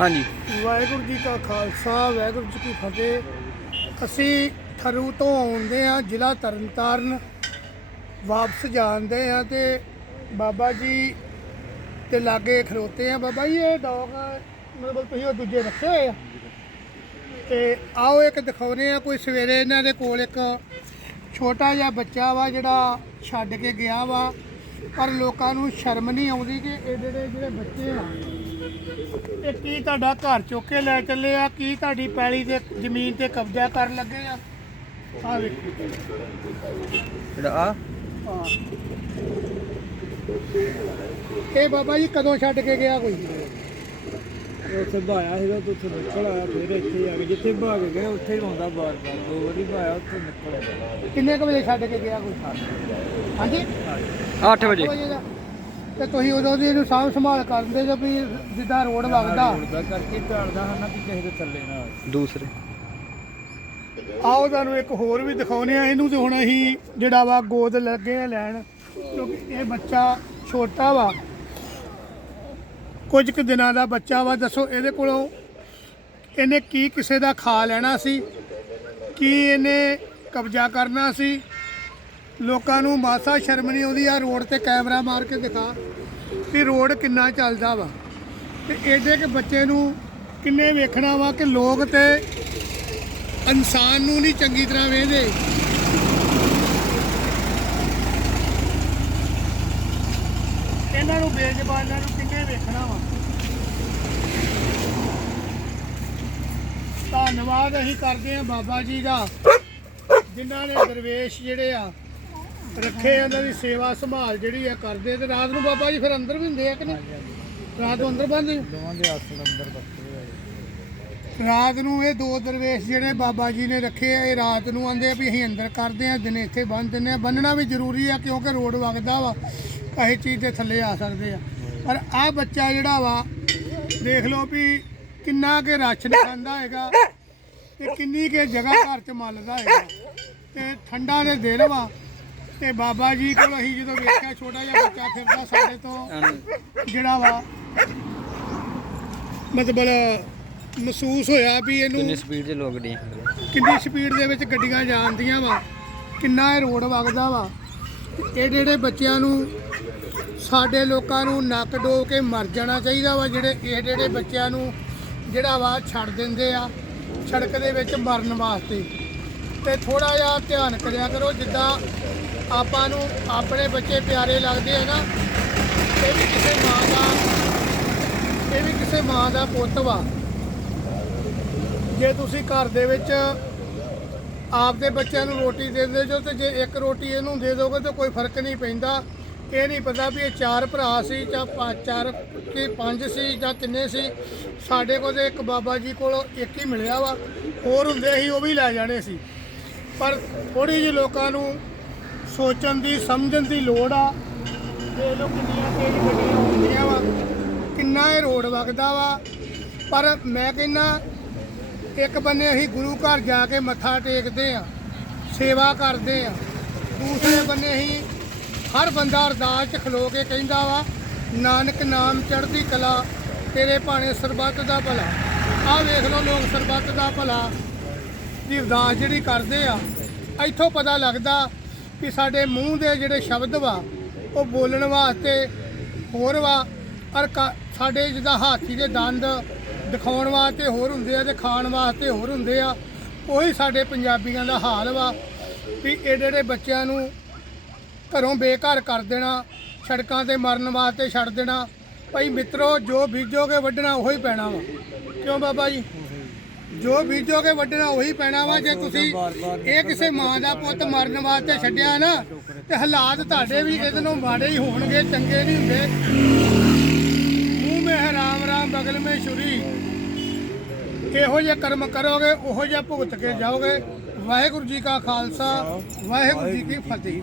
ਹਾਂਜੀ। ਵਾਹਿਗੁਰੂ ਜੀ ਕਾ ਖਾਲਸਾ, ਵਾਹਿਗੁਰੂ ਜੀ ਕੀ ਫਤਿਹ। ਅਸੀਂ ਥਰੂ ਤੋਂ ਆਉਂਦੇ ਆ ਜ਼ਿਲ੍ਹਾ ਤਰਨਤਾਰਨ ਵਾਪਸ ਜਾਂਦੇ ਆ ਤੇ ਬਾਬਾ ਜੀ ਤੇ ਲਾਗੇ ਖਲੋਤੇ ਆ ਬਾਬਾ ਜੀ, ਇਹ ਡੌਗ ਮਤਲਬ ਤੁਸੀਂ ਉਹ ਦੂਜੇ ਰੱਖੇ ਹੋਏ ਆ। ਤੇ ਆਓ ਇੱਕ ਦਿਖਾਉਨੇ ਆ ਕੋਈ ਸਵੇਰੇ ਇਹਨਾਂ ਦੇ ਕੋਲ ਇੱਕ ਛੋਟਾ ਜਿਹਾ ਬੱਚਾ ਵਾ ਜਿਹੜਾ ਛੱਡ ਕੇ ਗਿਆ ਵਾ, ਪਰ ਲੋਕਾਂ ਨੂੰ ਸ਼ਰਮ ਨਹੀਂ ਆਉਂਦੀ ਕਿ ਇਹ ਜਿਹੜੇ ਜਿਹੜੇ ਬੱਚੇ ਆ ਇਹ ਕੀ ਤੁਹਾਡਾ ਘਰ ਚੁੱਕ ਕੇ ਲੈ ਚੱਲੇ ਆ? ਕੀ ਤੁਹਾਡੀ ਪੈਲੀ ਤੇ ਜ਼ਮੀਨ ਤੇ ਕਬਜ਼ਾ ਕਰਨ ਲੱਗੇ ਆ? ਆ ਵੇਖੋ। ਜਿਹੜਾ ਆ? ਹਾਂ। ਇਹ ਬਾਬਾ ਜੀ ਕਦੋਂ ਛੱਡ ਕੇ ਗਿਆ ਕੋਈ? ਉੱਥੇ ਭਾਇਆ ਸੀਗਾ ਤੇ ਉੱਥੇ ਨਿਕਲ ਆਇਆ ਫਿਰ ਇੱਥੇ ਆ ਕੇ ਜਿੱਥੇ ਭਾਗ ਗਿਆ ਉੱਥੇ ਹੀ ਆਉਂਦਾ ਬਾਰ ਬਾਰ ਦੋ ਵਾਰੀ ਭਾਇਆ ਉੱਥੇ ਨਿਕਲ ਆਇਆ। ਕਿੰਨੇ ਕੁ ਵਜੇ ਛੱਡ ਕੇ ਗਿਆ ਕੋਈ? ਹਾਂਜੀ। 8 ਵਜੇ ਦਾ। ਤੇ ਤੁਸੀਂ ਉਦੋਂ ਦੀ ਇਹਨੂੰ ਸਾਂਭ ਸੰਭਾਲ ਕਰਦੇ ਜੋ ਵੀ ਜਿੱਦਾਂ ਰੋਡ ਵਗਦਾ ਉੜਦਾ ਕਰਕੇ ਢਾਲਦਾ ਹਨਾ ਵੀ ਕਿਸੇ ਦੇ ਥੱਲੇ ਨਾ ਆਵੇ। ਦੂਸਰੇ। ਆਓ ਤੁਹਾਨੂੰ ਇੱਕ ਹੋਰ ਵੀ ਦਿਖਾਉਨੇ ਆ ਇਹਨੂੰ ਤੇ ਹੁਣ ਅਸੀਂ ਜਿਹੜਾ ਵਾ ਗੋਦ ਲੱਗੇ ਆ ਲੈਣ ਕਿਉਂਕਿ ਇਹ ਬੱਚਾ ਛੋਟਾ ਵਾ। ਕੁਝ ਕੁ ਦਿਨਾਂ ਦਾ ਬੱਚਾ ਵਾ ਦੱਸੋ ਇਹਦੇ ਕੋਲੋਂ ਇਹਨੇ ਕੀ ਕਿਸੇ ਦਾ ਖਾ ਲੈਣਾ ਸੀ ਕੀ ਇਹਨੇ ਕਬਜ਼ਾ ਕਰਨਾ ਸੀ ਲੋਕਾਂ ਨੂੰ ਮਾਸਾ ਸ਼ਰਮ ਨਹੀਂ ਆਉਂਦੀ ਆ ਰੋਡ ਤੇ ਕੈਮਰਾ ਮਾਰ ਕੇ ਦਿਖਾ ਵੀ ਰੋਡ ਕਿੰਨਾ ਚੱਲਦਾ ਵਾ। ਤੇ ਏਡੇ ਕੇ ਬੱਚੇ ਨੂੰ ਕਿੰਨੇ ਵੇਖਣਾ ਵਾ ਕਿ ਲੋਕ ਤੇ ਇਨਸਾਨ ਨੂੰ ਨਹੀਂ ਚੰਗੀ ਤਰ੍ਹਾਂ ਵੇਖਦੇ। ਇਹਨਾਂ ਨੂੰ ਬੇਜ਼ਬਾਨਾਂ ਨੂੰ ਕਿੰਨੇ ਵੇਖਣਾ ਵਾ। ਧੰਨਵਾਦ ਅਸੀਂ ਕਰਦੇ ਹਾਂ ਬਾਬਾ ਜੀ ਦਾ, ਜਿਨ੍ਹਾਂ ਨੇ ਦਰਵੇਸ਼ ਜਿਹੜੇ ਆ ਰੱਖੇ ਆ, ਉਹਨਾਂ ਦੀ ਸੇਵਾ ਸੰਭਾਲ ਜਿਹੜੀ ਆ ਕਰਦੇ ਤੇ ਰਾਤ ਨੂੰ ਬਾਬਾ ਜੀ ਫਿਰ ਅੰਦਰ ਵੀ ਹੁੰਦੇ ਆ ਕਿ ਨਹੀਂ? ਰਾਤ ਨੂੰ ਅੰਦਰ ਬੰਦ ਦੋਵਾਂ ਦੇ ਆਸਣ ਅੰਦਰ ਬੱਕਰੇ ਰਾਤ ਨੂੰ ਇਹ ਦੋ ਦਰਵੇਸ਼ ਜਿਹੜੇ ਬਾਬਾ ਜੀ ਨੇ ਰੱਖੇ ਆ ਇਹ ਰਾਤ ਨੂੰ ਆਂਦੇ ਆ ਵੀ ਅਸੀਂ ਅੰਦਰ ਕਰਦੇ ਆ ਦਿਨੇ ਇੱਥੇ ਬੰਨ ਦਿੰਦੇ ਆ। ਬੰਨਣਾ ਵੀ ਜ਼ਰੂਰੀ ਆ ਕਿਉਂਕਿ ਰੋਡ ਵਗਦਾ ਵਾ ਕਿਸੇ ਚੀਜ਼ ਦੇ ਥੱਲੇ ਆ ਸਕਦੇ ਆ। ਪਰ ਆਹ ਬੱਚਾ ਜਿਹੜਾ ਵਾ ਦੇਖ ਲਓ ਵੀ ਕਿੰਨਾ ਕੇ ਰਾਸ਼ਨ ਖਾਂਦਾ ਹੈਗਾ ਤੇ ਕਿੰਨੀ ਕੇ ਜਗ੍ਹਾ ਘਰ ਚ ਮੱਲਦਾ ਹੈਗਾ। ਤੇ ਠੰਡਾ ਦੇ ਦਿਨ ਵਾ ਤੇ ਬਾਬਾ ਜੀ ਕੋਲ ਅਸੀਂ ਜਦੋਂ ਵੇਖਿਆ ਛੋਟਾ ਜਿਹਾ ਬੱਚਾ ਫਿਰਦਾ ਸਾਡੇ ਤੋਂ। ਜਿਹੜਾ ਵਾ ਮਤਲਬ ਮਹਿਸੂਸ ਹੋਇਆ ਵੀ ਕਿੰਨੀ ਇਹਨੂੰ ਸਪੀਡ 'ਚ ਲੋਕ ਡੀ ਕਿੰਨੀ ਸਪੀਡ ਦੇ ਵਿੱਚ ਗੱਡੀਆਂ ਜਾਂਦੀਆਂ ਵਾ ਕਿੰਨਾ ਇਹ ਰੋਡ ਵਗਦਾ ਵਾ। ਇਹ ਜਿਹੜੇ ਬੱਚਿਆਂ ਨੂੰ ਸਾਡੇ ਲੋਕਾਂ ਨੂੰ ਨੱਕ ਡੋ ਕੇ ਮਰ ਜਾਣਾ ਚਾਹੀਦਾ ਵਾ ਜਿਹੜੇ ਇਹ ਜਿਹੜੇ ਬੱਚਿਆਂ ਨੂੰ ਜਿਹੜਾ ਵਾ ਛੱਡ ਦਿੰਦੇ ਆ ਸੜਕ ਦੇ ਵਿੱਚ ਮਰਨ ਵਾਸਤੇ। ਤੇ ਥੋੜਾ ਜਿਹਾ ਧਿਆਨ ਕਰਿਆ ਕਰੋ, ਜਿੱਦਾਂ ਆਪਾਂ ਨੂੰ ਆਪਣੇ ਬੱਚੇ ਪਿਆਰੇ ਲੱਗਦੇ ਆ ਨਾ, ਇਹ ਵੀ ਕਿਸੇ ਮਾਂ ਦਾ, ਇਹ ਵੀ ਕਿਸੇ ਮਾਂ ਦਾ ਪੁੱਤ ਵਾ। ਜੇ ਤੁਸੀਂ ਘਰ ਦੇ ਵਿੱਚ ਆਪਦੇ ਬੱਚਿਆਂ ਨੂੰ ਰੋਟੀ ਦੇ ਦਿੰਦੇ ਜੋ ਤੇ ਜੇ ਇੱਕ ਰੋਟੀ ਇਹਨੂੰ ਦੇ ਦੋਗੇ ਤਾਂ ਕੋਈ ਫ਼ਰਕ ਨਹੀਂ ਪੈਂਦਾ। ਇਹ ਨਹੀਂ ਪਤਾ ਵੀ ਇਹ ਚਾਰ ਭਰਾ ਸੀ ਜਾਂ ਪੰਜ ਚਾਰ ਕਿ ਪੰਜ ਸੀ ਜਾਂ ਕਿੰਨੇ ਸੀ। ਸਾਡੇ ਕੋਲ ਤੇ ਇੱਕ ਬਾਬਾ ਜੀ ਕੋਲ ਇੱਕ ਹੀ ਮਿਲਿਆ ਵਾ। ਹੋਰ ਹੁੰਦੇ ਸੀ, ਉਹ ਵੀ ਲੈ ਜਾਣੇ ਸੀ। ਪਰ ਥੋੜੀ ਜਿਹੀ ਲੋਕਾਂ ਨੂੰ ਸੋਚਣ ਦੀ ਸਮਝਣ ਦੀ ਲੋੜ ਆ। ਦੇਖ ਲਓ ਕਿੰਨੀਆਂ ਤੇਜ਼ ਗੱਡੀਆਂ ਹੁੰਦੀਆਂ ਵਾ। ਕਿੰਨਾ ਇਹ ਰੋਡ ਵਗਦਾ ਵਾ। ਪਰ ਮੈਂ ਕਹਿੰਦਾ ਇੱਕ ਬੰਨੇ ਅਸੀਂ ਗੁਰੂ ਘਰ ਜਾ ਕੇ ਮੱਥਾ ਟੇਕਦੇ ਆ ਸੇਵਾ ਕਰਦੇ ਆ। ਦੂਸਰੇ ਬੰਨੇ ਅਸੀਂ ਹਰ ਬੰਦਾ ਅਰਦਾਸ 'ਚ ਖਲੋ ਕੇ ਕਹਿੰਦਾ ਵਾ ਨਾਨਕ ਨਾਮ ਚੜ੍ਹਦੀ ਕਲਾ ਤੇਰੇ ਭਾਣੇ ਸਰਬੱਤ ਦਾ ਭਲਾ। ਆਹ ਵੇਖ ਲਓ ਲੋਕ ਸਰਬੱਤ ਦਾ ਭਲਾ। ਦੀ ਅਰਦਾਸ ਜਿਹੜੀ ਕਰਦੇ ਆ, ਇੱਥੋਂ ਪਤਾ ਲੱਗਦਾ ਕਿ ਸਾਡੇ ਮੂੰਹ ਦੇ ਜਿਹੜੇ ਸ਼ਬਦ ਵਾ, ਉਹ ਬੋਲਣ ਵਾਸਤੇ ਹੋਰ ਵਾ, ਔਰ ਕ- ਸਾਡੇ ਜਿੱਦਾਂ ਹਾਥੀ ਦੇ ਦੰਦ ਦਿਖਾਉਣ ਵਾਸਤੇ ਹੋਰ ਹੁੰਦੇ ਆ ਤੇ ਖਾਣ ਵਾਸਤੇ ਹੋਰ ਹੁੰਦੇ ਆ, ਉਹੀ ਸਾਡੇ ਪੰਜਾਬੀਆਂ ਦਾ ਹਾਲ ਵਾ ਵੀ ਏਡੇ ਏਡੇ ਬੱਚਿਆਂ ਨੂੰ ਘਰੋਂ ਬੇਘਰ ਕਰ ਦੇਣਾ, ਸੜਕਾਂ ਤੇ ਮਰਨ ਵਾਸਤੇ ਛੱਡ ਦੇਣਾ, ਭਾਈ ਮਿੱਤਰੋ ਜੋ ਬੀਜੋਗੇ ਵੱਢਣਾ ਉਹੀ ਪੈਣਾ ਵਾ। ਕਿਉਂ ਬਾਬਾ ਜੀ? ਜੋ ਬੀਜੋਗੇ ਵੱਢਣਾ ਉਹੀ ਪੈਣਾ ਵਾ, ਜੇ ਤੁਸੀਂ ਇਹ ਕਿਸੇ ਮਾਂ ਦਾ ਪੁੱਤ ਮਰਨ ਵਾਸਤੇ ਛੱਡਿਆ ਨਾ, ਤੇ ਹਾਲਾਤ ਤੁਹਾਡੇ ਵੀ ਇਹਦੇ ਨਾਲੋਂ ਮਾੜੇ ਹੀ ਹੋਣਗੇ, ਚੰਗੇ ਨਹੀਂ ਹੁੰਦੇ। ਮੂੰਹ ਮੇ ਹੈ ਰਾਮ ਰਾਮ, ਬਗਲ ਮੇ ਛੁਰੀ। ਇਹੋ ਜਿਹੇ ਕਰਮ ਕਰੋਗੇ, ਉਹੋ ਜਿਹਾ ਭੁਗਤ ਕੇ ਜਾਓਗੇ। ਵਾਹਿਗੁਰੂ ਜੀ ਕਾ ਖਾਲਸਾ, ਵਾਹਿਗੁਰੂ ਜੀ ਕੀ ਫਤਿਹ।